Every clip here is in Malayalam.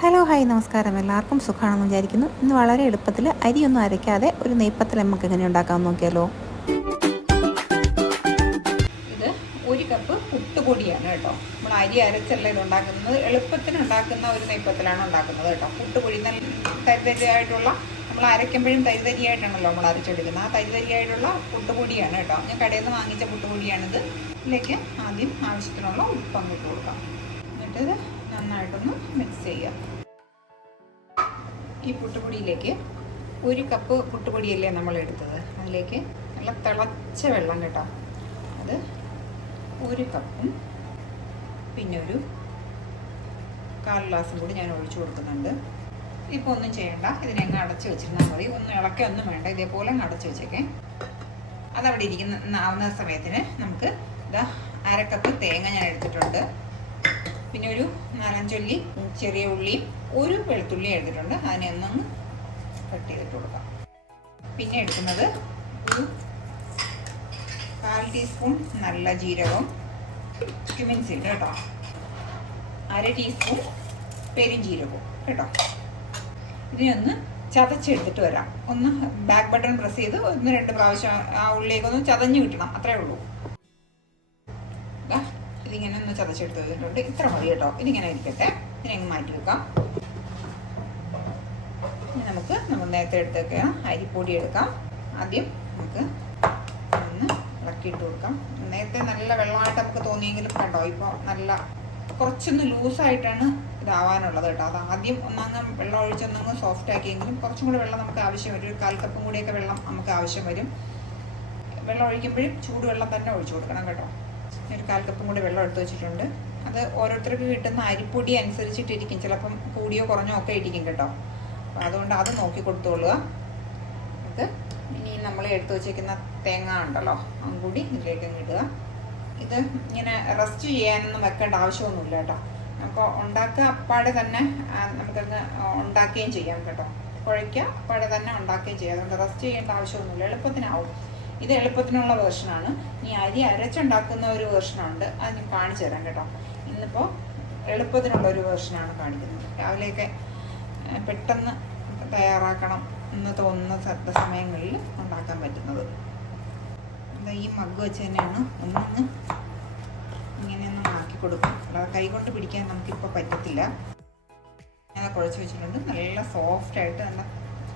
ഹലോ ഹായ് നമസ്കാരം. എല്ലാവർക്കും സുഖമാണെന്ന് വിചാരിക്കുന്നു. ഇന്ന് വളരെ എളുപ്പത്തിൽ അരിയൊന്നും അരയ്ക്കാതെ ഒരു നെയ്പ്പത്തിൽ നമുക്ക് എങ്ങനെ ഉണ്ടാക്കാൻ നോക്കിയാലോ? ഇത് ഒരു കപ്പ് പുട്ടുപൊടിയാണ് കേട്ടോ. നമ്മൾ അരി അരച്ചല്ല ഇത് ഉണ്ടാക്കുന്നത്. എളുപ്പത്തിന് ഉണ്ടാക്കുന്ന ഒരു നെയ്പ്പത്തിലാണ് ഉണ്ടാക്കുന്നത് കേട്ടോ. പുട്ടുപൊടി തരിതരിയായിട്ടുള്ള നമ്മൾ അരയ്ക്കുമ്പോഴും തരിതരിയായിട്ടാണല്ലോ നമ്മൾ അരച്ചെടുക്കുന്നത്. ആ തരിതരിയായിട്ടുള്ള പുട്ടുപൊടിയാണ് കേട്ടോ. ഞാൻ കടയിൽ നിന്ന് വാങ്ങിച്ച പുട്ടുപൊടിയാണിത്. ഇതിലേക്ക് ആദ്യം ആവശ്യത്തിനുള്ള ഉപ്പ് അങ്ങോട്ട് കൊടുക്കാം. എന്നിട്ട് നന്നായിട്ടൊന്ന് മിക്സ് ചെയ്യാം ഈ പുട്ടുപൊടിയിലേക്ക് ഒരു കപ്പ് പുട്ടുപൊടിയല്ലേ നമ്മൾ എടുത്തത് അതിലേക്ക് നല്ല തിളച്ച വെള്ളം കേട്ടോ. അത് ഒരു കപ്പും പിന്നെ ഒരു കാൽ ഗ്ലാസും കൂടി ഞാൻ ഒഴിച്ചു കൊടുക്കുന്നുണ്ട്. ഇപ്പോൾ ഒന്നും ചെയ്യണ്ട. ഇതിനെ അങ്ങ് അടച്ച് വെച്ചിരുന്നാൽ മതി. ഒന്നും ഇളക്കൊന്നും വേണ്ട. ഇതേപോലെ അങ്ങ് അടച്ച് വെച്ചേക്കേ. അതവിടെ ഇരിക്കുന്ന ആവുന്ന സമയത്തിന് നമുക്ക് ഇതാ അരക്കപ്പ് തേങ്ങ ഞാൻ എടുത്തിട്ടുണ്ട് പിന്നെ ഒരു നാലഞ്ചൊല്ലി ചെറിയ ഉള്ളിയും ഒരു വെളുത്തുള്ളി എടുത്തിട്ടുണ്ട്. അതിനെ ഒന്നൊന്ന് കട്ട് ചെയ്തിട്ട് കൊടുക്കാം. പിന്നെ എടുക്കുന്നത് ഒരു കാൽ ടീസ്പൂൺ നല്ല ജീരകം ക്യുമിൻ സീഡ് കേട്ടോ. അര ടീസ്പൂൺ പെരുംജീരകവും കേട്ടോ. ഇതിനൊന്ന് ചതച്ചെടുത്തിട്ട് വരാം. ഒന്ന് ബാക്ക് ബട്ടൺ പ്രസ് ചെയ്ത് ഒന്ന് രണ്ട് പ്രാവശ്യം ആ ഉള്ളിലേക്ക് ഒന്ന് ചതഞ്ഞ് കിട്ടണം. അത്രേ ഉള്ളൂ. ഇതിങ്ങനെ ഒന്ന് ചതച്ചെടുത്ത് വെച്ചിട്ടുണ്ട്. ഇത്ര മതി കേട്ടോ. ഇതിങ്ങനെ ഇരിക്കട്ടെ. ഇതിനെ മാറ്റി വെക്കാം. ഇനി നമുക്ക് നമ്മൾ നേരത്തെ എടുത്തൊക്കെ അരിപ്പൊടി എടുക്കാം. ആദ്യം നമുക്ക് ഒന്ന് ഇളക്കിയിട്ട് കൊടുക്കാം. നേരത്തെ നല്ല വെള്ളമായിട്ട് നമുക്ക് തോന്നിയെങ്കിലും കണ്ടോ? ഇപ്പോൾ നല്ല കുറച്ചൊന്ന് ലൂസായിട്ടാണ് ഇതാവാനുള്ളത് കേട്ടോ. അത് ആദ്യം ഒന്നങ്ങ് വെള്ളം ഒഴിച്ചൊന്നങ്ങ് സോഫ്റ്റ് ആക്കിയെങ്കിലും കുറച്ചും കൂടി വെള്ളം നമുക്ക് ആവശ്യം വരും. ഒരു കാൽ കപ്പും കൂടിയൊക്കെ വെള്ളം നമുക്ക് ആവശ്യം വരും. വെള്ളം ഒഴിക്കുമ്പോഴും ചൂടുവെള്ളം തന്നെ ഒഴിച്ചു കൊടുക്കണം കേട്ടോ. ഒരു കാൽ കപ്പും കൂടി വെള്ളം എടുത്ത് വെച്ചിട്ടുണ്ട്. അത് ഓരോരുത്തർക്ക് കിട്ടുന്ന അരിപ്പൊടി അനുസരിച്ചിട്ടിരിക്കും. ചിലപ്പം കൂടിയോ കുറഞ്ഞോ ഒക്കെ ഇരിക്കും കേട്ടോ. അപ്പോൾ അതുകൊണ്ട് അത് നോക്കി കൊടുത്തോളുക. ഇത് ഇനി നമ്മൾ എടുത്തു വെച്ചേക്കുന്ന തേങ്ങ ഉണ്ടല്ലോ അതും കൂടി ഇതിലേക്ക് ഇടുക. ഇത് ഇങ്ങനെ റെസ്റ്റ് ചെയ്യാനൊന്നും വെക്കേണ്ട ആവശ്യമൊന്നുമില്ല കേട്ടോ. അപ്പോൾ ഉണ്ടാക്കുക അപ്പാടെ തന്നെ നമുക്കങ്ങ് ഉണ്ടാക്കുകയും ചെയ്യാം കേട്ടോ. കുഴയ്ക്കുക അപ്പാടെ തന്നെ ഉണ്ടാക്കുകയും ചെയ്യാം. അതുകൊണ്ട് റെസ്റ്റ് ചെയ്യേണ്ട ആവശ്യമൊന്നുമില്ല. എളുപ്പത്തിനാവും. ഇത് എളുപ്പത്തിനുള്ള വേർഷനാണ്. ഇനി അരി അരച്ചുണ്ടാക്കുന്ന ഒരു വേർഷനുണ്ട് അത് ഞാൻ കാണിച്ചു തരാം കേട്ടോ. ഇന്നിപ്പോൾ എളുപ്പത്തിനുള്ള ഒരു വേർഷനാണ് കാണിക്കുന്നത്. രാവിലെയൊക്കെ പെട്ടെന്ന് തയ്യാറാക്കണം എന്ന് തോന്നുന്ന സമയങ്ങളിൽ ഉണ്ടാക്കാൻ പറ്റുന്നത്. ഈ മഗ് വെച്ച് തന്നെയാണ് ഒന്നൊന്ന് ഇങ്ങനെയൊന്നും ആക്കി കൊടുക്കും. അല്ലാതെ കൈ കൊണ്ട് പിടിക്കാൻ നമുക്കിപ്പോൾ പറ്റത്തില്ല. ഞാൻ കുഴച്ച് വെച്ചിട്ടുണ്ട്. നല്ല സോഫ്റ്റായിട്ട് നല്ല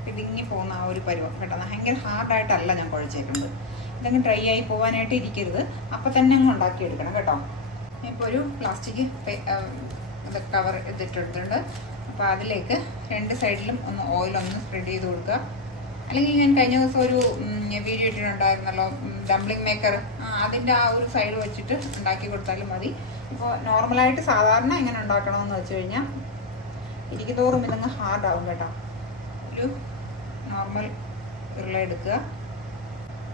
പിടുങ്ങി പോകുന്ന ആ ഒരു പരുവം കേട്ടോ. ഭയങ്കര ഹാർഡായിട്ടല്ല ഞാൻ കുഴച്ചേക്കുന്നത്. ഇതങ്ങ് ഡ്രൈ ആയി പോകാനായിട്ട് ഇരിക്കരുത്. അപ്പം തന്നെ അങ്ങ് ഉണ്ടാക്കിയെടുക്കണം കേട്ടോ. ഇപ്പോൾ ഒരു പ്ലാസ്റ്റിക് കവർ ഇതിട്ടെടുത്തിട്ടുണ്ട് അപ്പോൾ അതിലേക്ക് രണ്ട് സൈഡിലും ഒന്ന് ഓയിലൊന്ന് സ്പ്രെഡ് ചെയ്ത് കൊടുക്കുക. അല്ലെങ്കിൽ ഞാൻ കഴിഞ്ഞ ദിവസം ഒരു വീഡിയോ ഇട്ടിട്ടുണ്ടായിരുന്നല്ലോ ഡംപ്ലിംഗ് മേക്കർ അതിന്റെ ആ ഒരു സൈഡ് വെച്ചിട്ട് ഉണ്ടാക്കി കൊടുത്താലും മതി. ഇപ്പോൾ നോർമലായിട്ട് സാധാരണ എങ്ങനെ ഉണ്ടാക്കണമെന്ന് വെച്ച് കഴിഞ്ഞാൽ ഇരിക്കത്തോറും ഇതങ്ങ് ഹാർഡാവും കേട്ടോ. ഒരു നോർമൽ ഉരുള എടുക്കുക.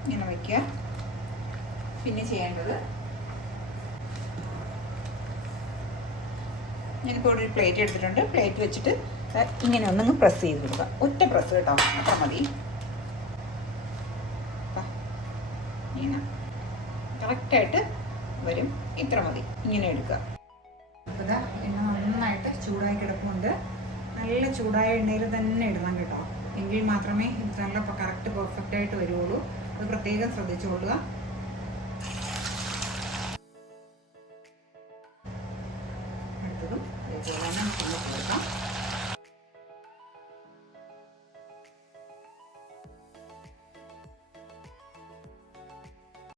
ഇങ്ങനെ വയ്ക്കുക പിന്നെ ചെയ്യേണ്ടത് ഞാനിപ്പോൾ ഒരു പ്ലേറ്റ് എടുത്തിട്ടുണ്ട്. പ്ലേറ്റ് വെച്ചിട്ട് ഇങ്ങനെ ഒന്നങ്ങ് പ്രസ് ചെയ്ത് കൊടുക്കുക. ഒറ്റ പ്രസ് കേട്ടോ. അത്ര മതി. ഇങ്ങനെ. കറക്റ്റായിട്ട് വരും. ഇത്ര മതി. ഇങ്ങനെ എടുക്കുക. നന്നായിട്ട് ചൂടായി കിടപ്പുണ്ട്. നല്ല ചൂടായ എണ്ണയിൽ തന്നെ ഇടണം കേട്ടോ. എങ്കിൽ മാത്രമേ ഇത് നല്ല കറക്റ്റ് പെർഫെക്റ്റ് ആയിട്ട് വരുള്ളൂ അത് പ്രത്യേകം ശ്രദ്ധിച്ചുകൊള്ളുക അടുത്തതും അതേപോലെ തന്നെ